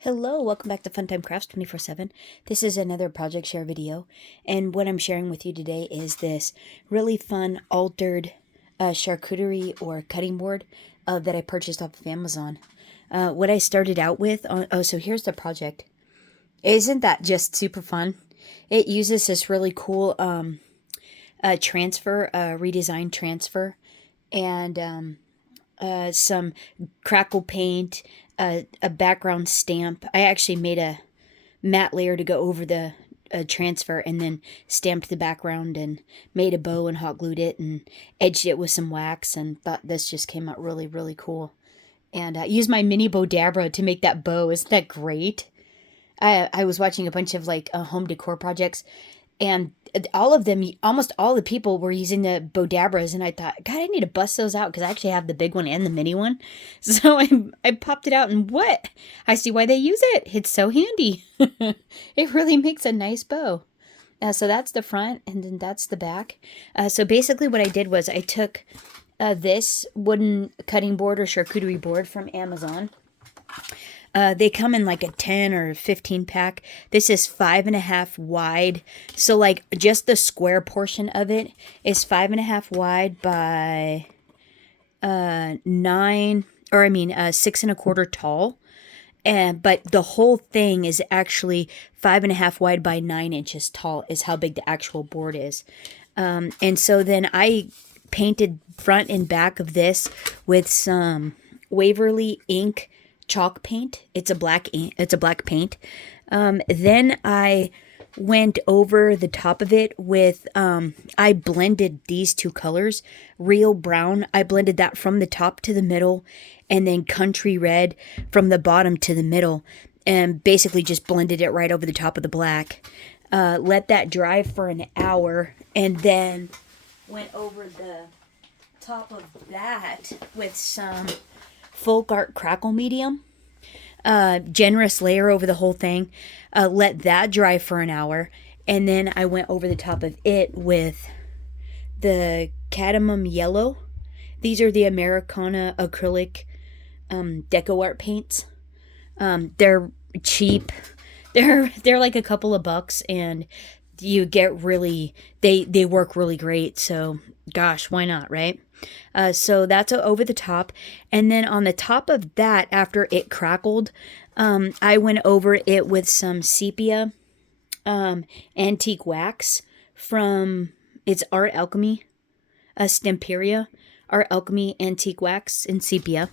Hello, welcome back to Funtime Crafts 24/7. This is another project share video, and what I'm sharing with you today is this really fun altered charcuterie or cutting board that I purchased off of Amazon. What I started out with, so here's the project. Isn't that just super fun? It uses this really cool redesign transfer, and some crackle paint, a background stamp. I actually made a matte layer to go over the transfer and then stamped the background and made a bow and hot glued it and edged it with some wax and thought this just came out really, really cool. And used my mini Bodabra to make that bow. Isn't that great? I was watching a bunch of home decor projects, and all of them, almost all the people were using the Bodabras, and I thought, God, I need to bust those out because I actually have the big one and the mini one. So I popped it out, and what? I see why they use it. It's so handy. It really makes a nice bow. So that's the front, and then that's the back. So basically what I did was I took this wooden cutting board or charcuterie board from Amazon. They come in like a 10 or 15 pack. This is 5.5 wide. So like just the square portion of it is 5.5 wide by 6.25 tall. But the whole thing is actually 5.5 wide by 9 inches tall is how big the actual board is. And so then I painted front and back of this with some Waverly ink chalk paint. It's a black ink, it's a black paint. Then I went over the top of it with I blended these two colors, real brown. I blended that from the top to the middle, and then country red from the bottom to the middle, and basically just blended it right over the top of the black. Let that dry for an hour, and then went over the top of that with some folk art crackle medium, generous layer over the whole thing. Let that dry for an hour, and then I went over the top of it with the cadmium yellow. These are the Americana acrylic deco art paints. They're cheap. They're like a couple of bucks, and you get really they work really great. So gosh, why not, right? So that's over the top. And then on the top of that, after it crackled, I went over it with some sepia antique wax from, it's Art Alchemy, Stemperia, Art Alchemy antique wax in sepia.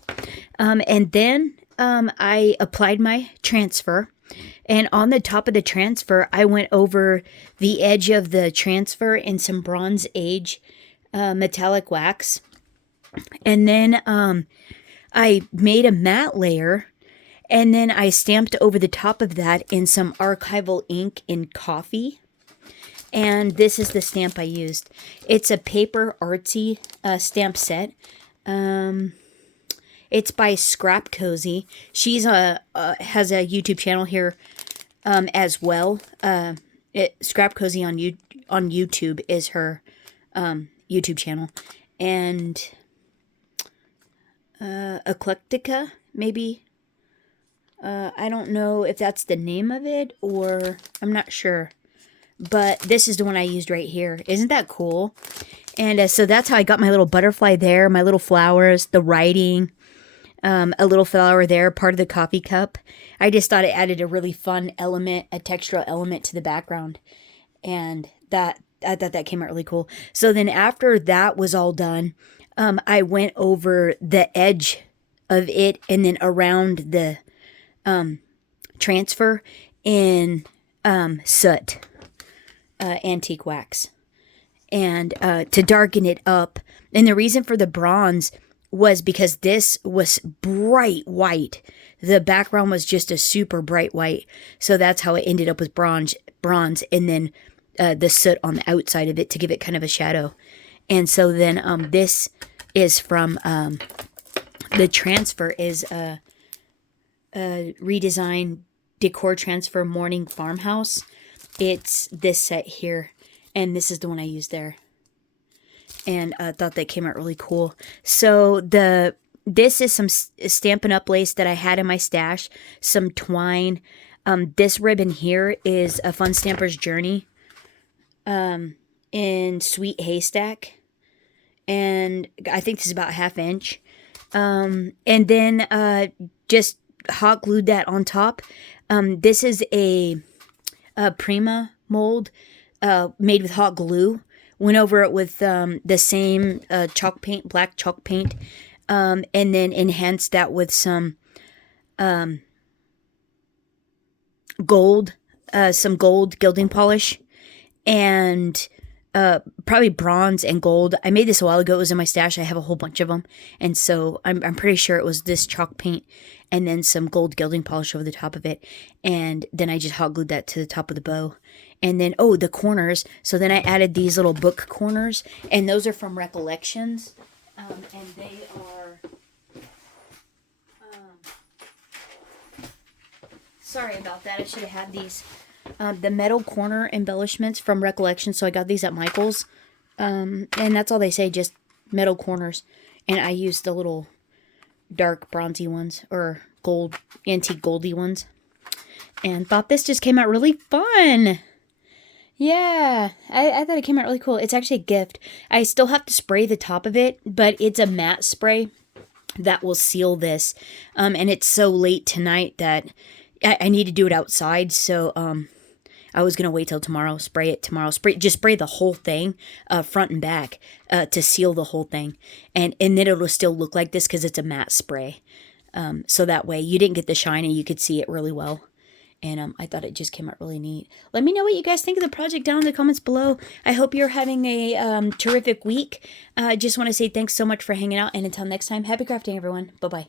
And then I applied my transfer. And on the top of the transfer, I went over the edge of the transfer in some Bronze Age metallic wax. And then I made a matte layer, and then I stamped over the top of that in some archival ink in coffee. And this is the stamp I used. It's a paper artsy stamp set. It's by Scrap Cozy. She's has a YouTube channel here as well. Scrap Cozy on YouTube is her YouTube channel. And Eclectica, maybe. I don't know if that's the name of it, or I'm not sure. But this is the one I used right here. Isn't that cool? And so that's how I got my little butterfly there, my little flowers, the writing, a little flower there, part of the coffee cup. I just thought it added a really fun element, a textural element to the background. And I thought that came out really cool. So then after that was all done, I went over the edge of it and then around the transfer in soot, antique wax, and to darken it up. And the reason for the bronze was because this was bright white. The background was just a super bright white. So that's how it ended up with bronze, and then the soot on the outside of it to give it kind of a shadow. And so then this is from the transfer is a redesign decor transfer morning farmhouse. It's this set here, and this is the one I used there. And I thought that came out really cool. So the This is some Stampin' Up! Lace that I had in my stash, some twine. This ribbon here is a Fun Stamper's Journey in Sweet Haystack. And I think this is about 1/2 inch. And then just hot glued that on top. This is a Prima mold made with hot glue. Went over it with the same chalk paint, black chalk paint, and then enhanced that with some gold gilding polish, and probably bronze and gold. I made this a while ago. It was in my stash. I have a whole bunch of them, and so I'm pretty sure it was this chalk paint and then some gold gilding polish over the top of it, and then I just hot glued that to the top of the bow. And then the corners. So then I added these little book corners, and those are from Recollections, and they are. Sorry about that. I should have had these. The metal corner embellishments from Recollection. So I got these at Michael's. And that's all they say, just metal corners. And I used the little dark bronzy ones, or gold, antique goldy ones. And thought this just came out really fun. Yeah, I thought it came out really cool. It's actually a gift. I still have to spray the top of it, but it's a matte spray that will seal this. And it's so late tonight that I need to do it outside, so I was going to wait till tomorrow, spray it tomorrow. Just spray the whole thing, front and back, to seal the whole thing. And then it'll still look like this because it's a matte spray. So that way you didn't get the shine and you could see it really well. And I thought it just came out really neat. Let me know what you guys think of the project down in the comments below. I hope you're having a terrific week. I just want to say thanks so much for hanging out. And until next time, happy crafting, everyone. Bye-bye.